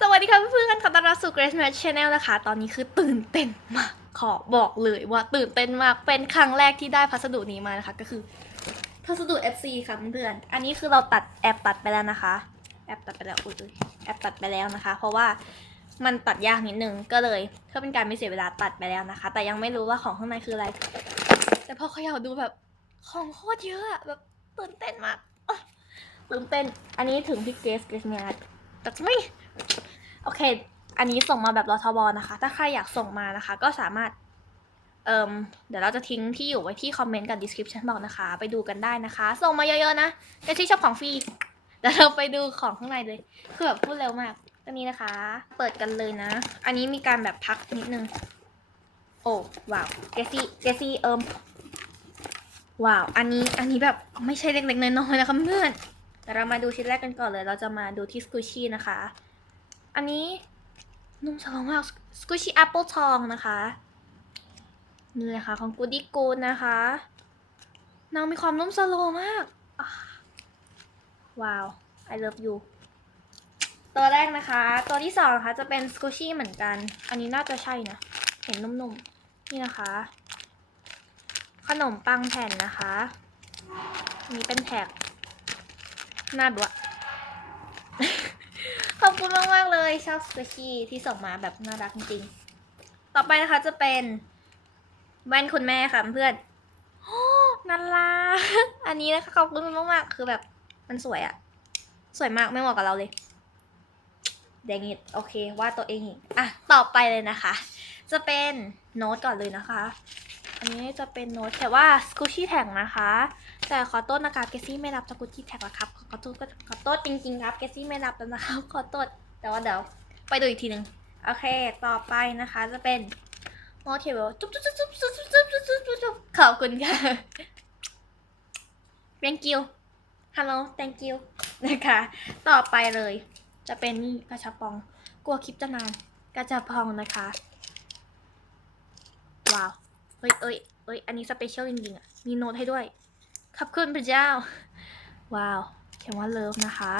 สวัสดีค่ะเพื่อนๆขอต้อนรับสู่ Grace Match Channel นะคะ ตอนนี้คือตื่นเต้นมาก ขอบอกเลยว่าตื่นเต้นมาก เป็นครั้งแรกที่ได้พัสดุนี้มานะคะ ก็คือพัสดุ FC ค่ะเพื่อนๆ อันนี้คือเราตัดแอบตัดไปแล้วนะคะ แอบตัดไปแล้ว อุ้ยแอบตัดไปแล้วนะคะ เพราะว่ามันตัดยากนิดนึง ก็เลยเพื่อเป็นการไม่เสียเวลาตัดไปแล้วนะคะ แต่ยังไม่รู้ว่าของข้างในคืออะไร แต่พอเขย่าดูแบบของโคตรเยอะอะแบบตื่นเต้นมากตื่นเต้น อันนี้ถึงพี่เกรซเกรซเมียแต่ไม่ โอเค อันนี้ส่งมาแบบรทบนะคะ ถ้าใครอยากส่งมานะคะ ก็สามารถเอ่มเดี๋ยวเราจะทิ้งที่อยู่ไว้ที่คอมเมนต์กับ description บอกนะคะ ไปดูกันได้นะคะ ส่งมาเยอะๆนะกระชี่ชอบของฟรีเดี๋ยวเราไปดูของข้างในเลย คือแบบพูดเร็วมากตัวนี้นะคะ เปิดกันเลยนะ อันนี้มีการแบบพักนิดนึง โอ้ว้าวเจสซี่เจสซี่เอิมว้าว อันนี้ อันนี้แบบไม่ใช่เล็กๆน้อยๆนะคะเพื่อนแต่เรามาดูชิ้นแรกกันก่อนเลย เราจะมาดูที่สกูชี่นะคะ อันนี้นุ่มสลองมากสกูชี่แอปเปิลทองนะคะนี่เลยค่ะของกูดี้กูดนะคะนางมีความนุ่มสโลมาก ว้าว I love you ตัวแรกนะคะ ตัวที่สองนะคะจะเป็นสกูชี่เหมือนกัน อันนี้น่าจะใช่นะ เห็นนุ่มๆ นี่นะคะ ขนมปังแผ่นนะคะอันนี้เป็นแท็กน่าดูอะ ขอบคุณมากมากๆเลยชอบสกูชี่ที่ส่งมาแบบน่ารักจริงๆต่อไปนะคะจะเป็นแว่นคุณแม่ค่ะเพื่อนโอ้น่ารักอันนี้นะคะขอบคุณมากมากๆคือแบบมันสวยอะสวยมากไม่เหมาะกับเราเลยแดงอิดโอเคว่าตัวเองอีกอะต่อไปเลยนะคะ จะเป็นโน้ตก่อนเลยนะคะ อันนี้จะเป็นโน้ตแต่ว่าสกูชี่แท็กนะคะ แต่ขอโทษนะคะเกซี่ไม่รับสกูชี่แท็กแล้วครับขอโทษก็ขอโทษจริงๆครับเกซี่ไม่รับแล้วนะครับขอโทษแต่ว่าเดี๋ยวไปดูอีกทีหนึ่งโอเค ต่อไปนะคะจะเป็นโน้ตเทเบิลจุ๊บจุ๊บจุ๊บจุ๊บจุ๊บจุ๊บจุ๊บจุ๊บจุ๊บจุ๊บขอบคุณค่ะ thank you hello thank you นะคะ ต่อไปเลย จะเป็นกระชับปอง กลัวคลิปจะนานกระชับปองนะคะ ว้าว เฮ้ยเอ้ยเอ้ยอันนี้สเปเชียลจริงๆอะ มีโน้ตให้ด้วย ขอบคุณพระเจ้า ว้าว เขียนว่าเลิฟนะคะ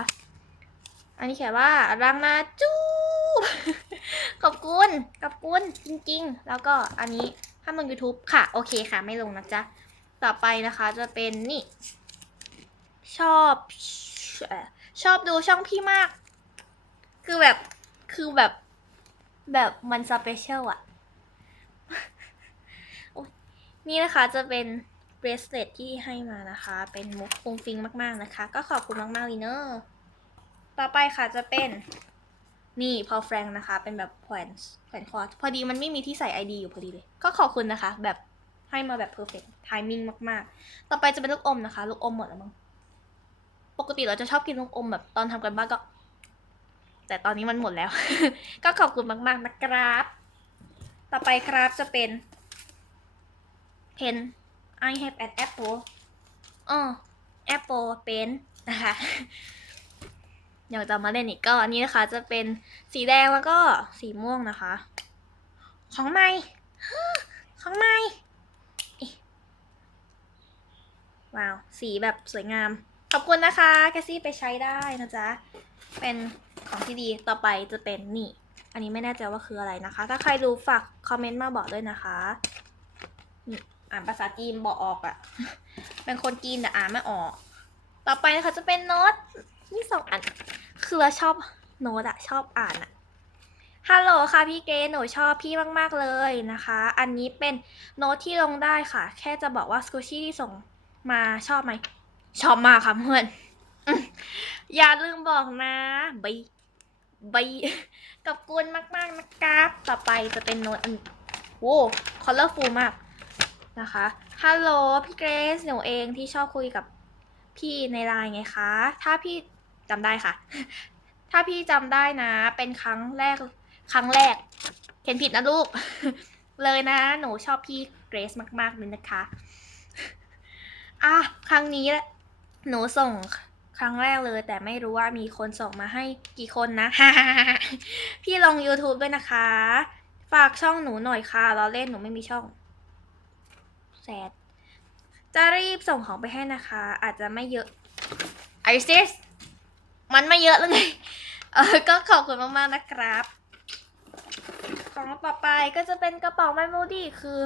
อันนี้เขียนว่ารังมาจูบขอบคุณ ขอบคุณ จริงๆ แล้วก็อันนี้ถ้าลง YouTube ค่ะ โอเคค่ะ ไม่ลงนะจ๊ะ ต่อไปนะคะจะเป็นนี่ ชอบชอบดูช่องพี่มาก คือแบบ คือแบบ แบบมันสเปเชียลอะ นี่นะคะจะเป็นเบรสเลตที่ให้มานะคะ เป็นมุกฟงฟิงมากๆนะคะ ก็ขอบคุณมากๆเลยเนอะต่อไปค่ะจะเป็นนี่พอแฟรงนะคะ เป็นแบบแขวนแขวนคอพอดีมันไม่มีที่ใส่ ID อยู่พอดีเลย ก็ขอบคุณนะคะ แบบให้มาแบบเพอร์เฟกต์ไทมิ่งมากๆ ต่อไปจะเป็นลูกอมนะคะ ลูกอมหมดแล้วมั้งปกติเราจะชอบกินลูกอมแบบตอนทำกันบ้านก็ แต่ตอนนี้มันหมดแล้ว ก็ขอบคุณมากๆนะครับ ต่อไปครับจะเป็น pen I have an apple อ๋อ apple pen นะคะเดี๋ยวจะมาเล่นอีกก็อันนี้นะคะ จะเป็นสีแดงแล้วก็สีม่วงนะคะ ของใหม่ ของใหม่ ว้าว สีแบบสวยงาม ขอบคุณนะคะแคสซี่ไปใช้ได้นะจ๊ะ เป็นของที่ดีต่อไปจะเป็นนี่ อันนี้ไม่แน่ใจว่าคืออะไรนะคะ ถ้าใครรู้ฝากคอมเมนต์มาบอกด้วยนะคะนี่ อ่านภาษาจีนบอกออกอะเป็นคนจีนแต่อ่านไม่ออก ต่อไปนะคะจะเป็นโน้ตนี่สองอัน คือเราชอบโน้ตอะชอบอ่านอะฮัลโหลค่ะพี่เกหนูชอบพี่มาก ๆ เลยนะคะ อันนี้เป็นโน้ตที่ลงได้ค่ะ แค่จะบอกว่าสกูชี่ที่ส่งมาชอบไหม ชอบมากค่ะเพื่อน อย่าลืมบอกนะบายบายขอบคุณมาก ๆ นะครับ ต่อไปจะเป็นโน้ตอันโว้คอลเลอร์ฟูลมาก นะคะ ฮัลโหลพี่เกรซหนูเองที่ชอบคุยกับพี่ในไลน์ไงคะ ถ้าพี่จำได้ค่ะ ถ้าพี่จำได้นะ เป็นครั้งแรก ครั้งแรก เขียนผิดนะลูก เลยนะ หนูชอบพี่เกรซมากๆเลยนะคะ อะ ครั้งนี้แหละ หนูส่งครั้งแรกเลย แต่ไม่รู้ว่ามีคนส่งมาให้กี่คนนะ พี่ลง YouTube ด้วยนะคะ ฝากช่องหนูหน่อยค่ะเราเล่นหนูไม่มีช่อง แซดจะรีบส่งของไปให้นะคะ อาจจะไม่เยอะ Are you serious มันไม่เยอะเลยไงเออก็ขอบคุณมากๆนะครับ ของต่อไปก็จะเป็นกระเป๋าไมโมดี้คือ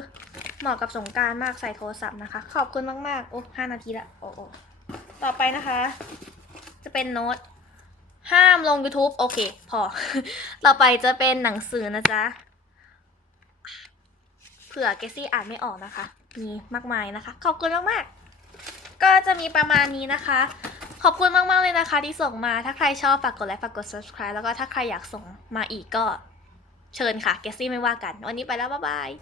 เหมาะกับสงกรารมากใส่โทรศัพท์นะคะ ขอบคุณมากๆ โอ้ห้านาทีละ โอ้โอ้ต่อไปนะคะ จะเป็นโน้ต ห้ามลง YouTube โอเค พอ ต่อไปจะเป็นหนังสือนะจ๊ะ เผื่อเกสซี่อ่านไม่ออกนะคะ มีมากมายนะคะ ขอบคุณมากๆ ก็จะมีประมาณนี้นะคะ ขอบคุณมากๆเลยนะคะ ที่ส่งมา ถ้าใครชอบฝากกดไลค์ ฝากกด subscribe แล้วก็ถ้าใครอยากส่งมาอีกก็เชิญค่ะ เกสซี่ไม่ว่ากัน วันนี้ไปแล้ว บ๊ายบาย